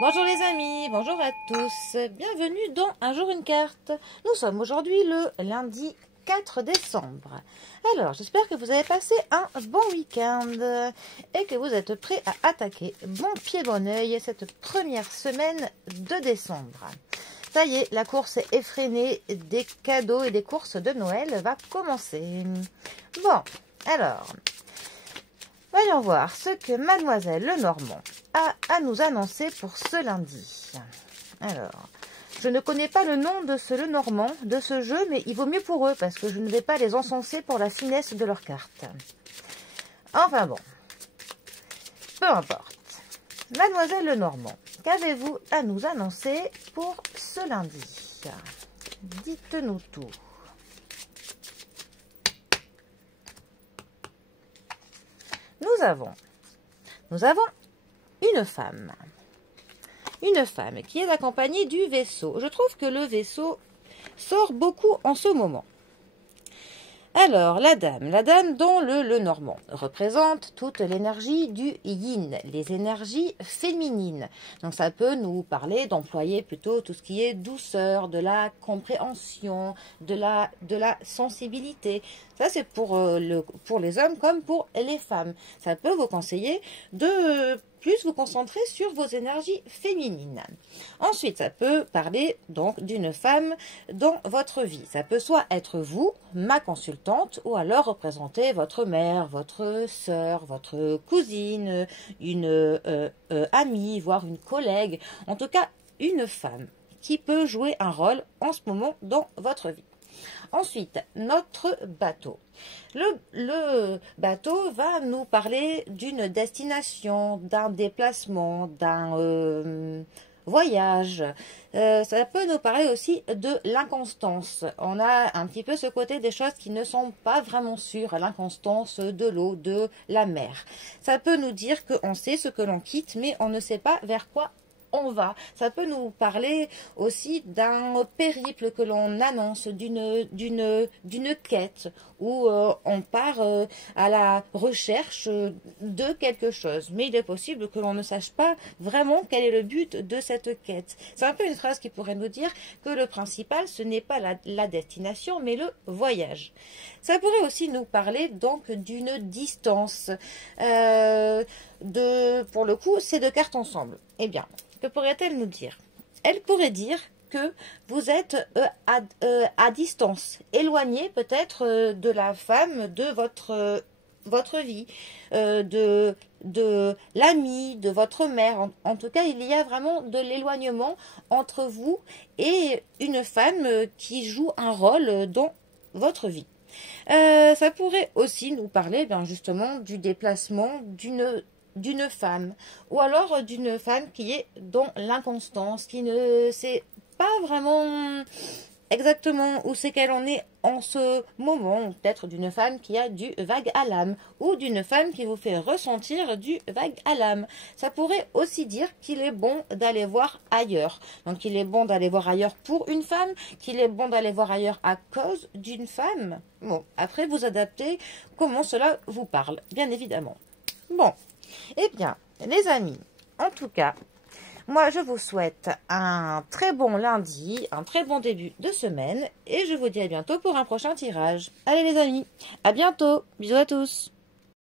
Bonjour les amis, bonjour à tous, bienvenue dans Un jour une carte. Nous sommes aujourd'hui le lundi 4 décembre. Alors, j'espère que vous avez passé un bon week-end et que vous êtes prêts à attaquer bon pied bon oeil cette première semaine de décembre. Ça y est, la course effrénée des cadeaux et des courses de Noël va commencer. Bon, alors, voyons voir ce que Mademoiselle Lenormand a à nous annoncer pour ce lundi. Alors, je ne connais pas le nom de ce Lenormand, de ce jeu, mais il vaut mieux pour eux parce que je ne vais pas les encenser pour la finesse de leurs cartes. Enfin bon, peu importe. Mademoiselle Lenormand, qu'avez-vous à nous annoncer pour ce lundi? Dites-nous tout. Nous avons une femme qui est accompagnée du vaisseau. Je trouve que le vaisseau sort beaucoup en ce moment. Alors, la dame dont le Lenormand représente toute l'énergie du yin, les énergies féminines. Donc, ça peut nous parler d'employer plutôt tout ce qui est douceur, de la compréhension, de la sensibilité. Ça, c'est pour les hommes comme pour les femmes. Ça peut vous conseiller de plus vous concentrer sur vos énergies féminines. Ensuite, ça peut parler donc d'une femme dans votre vie. Ça peut soit être vous, ma consultante, ou alors représenter votre mère, votre sœur, votre cousine, une amie, voire une collègue. En tout cas, une femme qui peut jouer un rôle en ce moment dans votre vie. Ensuite, notre bateau. Le bateau va nous parler d'une destination, d'un déplacement, d'un voyage. Ça peut nous parler aussi de l'inconstance. On a un petit peu ce côté des choses qui ne sont pas vraiment sûres, l'inconstance de l'eau, de la mer. Ça peut nous dire qu'on sait ce que l'on quitte, mais on ne sait pas vers quoi on va. Ça peut nous parler aussi d'un périple que l'on annonce, d'une quête où on part à la recherche de quelque chose. Mais il est possible que l'on ne sache pas vraiment quel est le but de cette quête. C'est un peu une phrase qui pourrait nous dire que le principal, ce n'est pas la destination, mais le voyage. Ça pourrait aussi nous parler donc d'une distance. Pour le coup, ces deux cartes ensemble. Eh bien, que pourrait-elle nous dire? Elle pourrait dire que vous êtes à distance, éloigné peut-être de la femme de votre vie, de l'ami, de votre mère. En tout cas, il y a vraiment de l'éloignement entre vous et une femme qui joue un rôle dans votre vie. Ça pourrait aussi nous parler justement du déplacement d'une femme, ou alors d'une femme qui est dans l'inconstance, qui ne sait pas vraiment exactement où c'est qu'elle en est en ce moment, peut-être d'une femme qui a du vague à l'âme, ou d'une femme qui vous fait ressentir du vague à l'âme. Ça pourrait aussi dire qu'il est bon d'aller voir ailleurs. Donc il est bon d'aller voir ailleurs pour une femme, qu'il est bon d'aller voir ailleurs à cause d'une femme. Bon, après vous adaptez comment cela vous parle, bien évidemment. Bon, eh bien, les amis, en tout cas, moi, je vous souhaite un très bon lundi, un très bon début de semaine, et je vous dis à bientôt pour un prochain tirage. Allez les amis, à bientôt, bisous à tous.